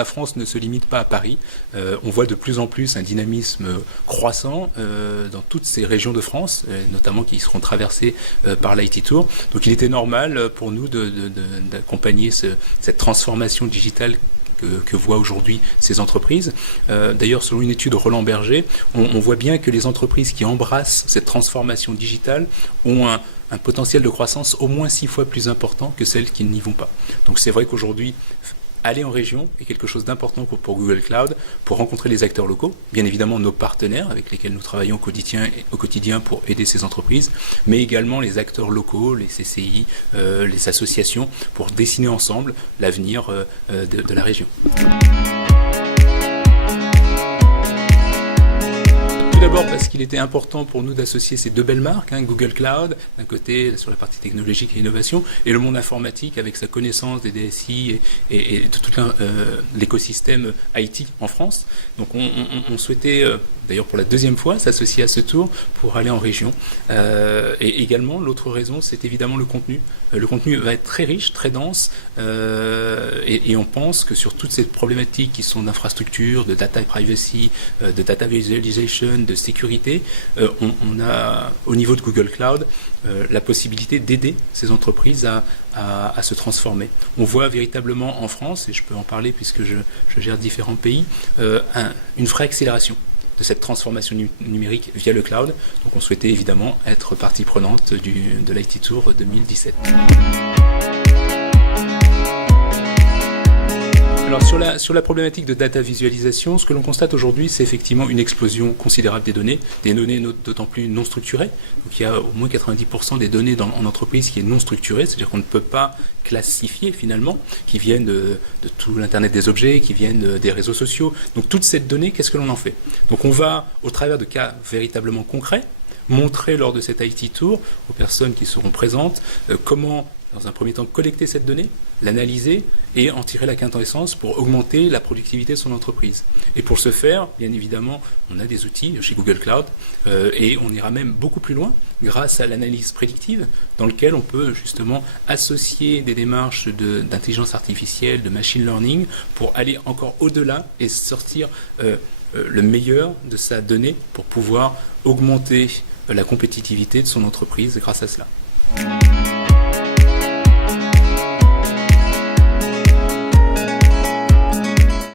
la France ne se limite pas à Paris. On voit de plus en plus un dynamisme croissant dans toutes ces régions de France, notamment qui seront traversées par l'IT Tour. Donc il était normal pour nous d'accompagner cette transformation digitale que voient aujourd'hui ces entreprises. D'ailleurs, selon une étude Roland Berger, on voit bien que les entreprises qui embrassent cette transformation digitale ont un potentiel de croissance au moins 6 fois plus important que celles qui n'y vont pas. Donc c'est vrai qu'aujourd'hui, aller en région est quelque chose d'important pour Google Cloud, pour rencontrer les acteurs locaux, bien évidemment nos partenaires avec lesquels nous travaillons au quotidien pour aider ces entreprises, mais également les acteurs locaux, les CCI, les associations, pour dessiner ensemble l'avenir de la région. Tout d'abord parce qu'il était important pour nous d'associer ces deux belles marques, Google Cloud, d'un côté sur la partie technologique et innovation, et le monde informatique avec sa connaissance des DSI et de tout l'écosystème IT en France. Donc on souhaitait, d'ailleurs pour la deuxième fois, s'associer à ce tour pour aller en région. Et également, l'autre raison, c'est évidemment le contenu. Le contenu va être très riche, très dense, et on pense que sur toutes ces problématiques qui sont d'infrastructure, de data privacy, de data visualization, de sécurité, on a au niveau de Google Cloud la possibilité d'aider ces entreprises à se transformer. On voit véritablement en France, et je peux en parler puisque je gère différents pays, une vraie accélération de cette transformation numérique via le cloud. Donc on souhaitait évidemment être partie prenante de l'IT Tour 2017. Alors sur la problématique de data visualisation, ce que l'on constate aujourd'hui, c'est effectivement une explosion considérable des données d'autant plus non structurées. Donc il y a au moins 90% des données en entreprise qui est non structurée, c'est-à-dire qu'on ne peut pas classifier finalement, qui viennent de tout l'Internet des objets, qui viennent des réseaux sociaux. Donc toute cette donnée, qu'est-ce que l'on en fait? Donc on va, au travers de cas véritablement concrets, montrer lors de cet IT Tour aux personnes qui seront présentes comment, dans un premier temps, collecter cette donnée, l'analyser et en tirer la quintessence pour augmenter la productivité de son entreprise. Et pour ce faire, bien évidemment, on a des outils chez Google Cloud et on ira même beaucoup plus loin grâce à l'analyse prédictive dans lequel on peut justement associer des démarches d'intelligence artificielle, de machine learning pour aller encore au-delà et sortir le meilleur de sa donnée pour pouvoir augmenter la compétitivité de son entreprise grâce à cela.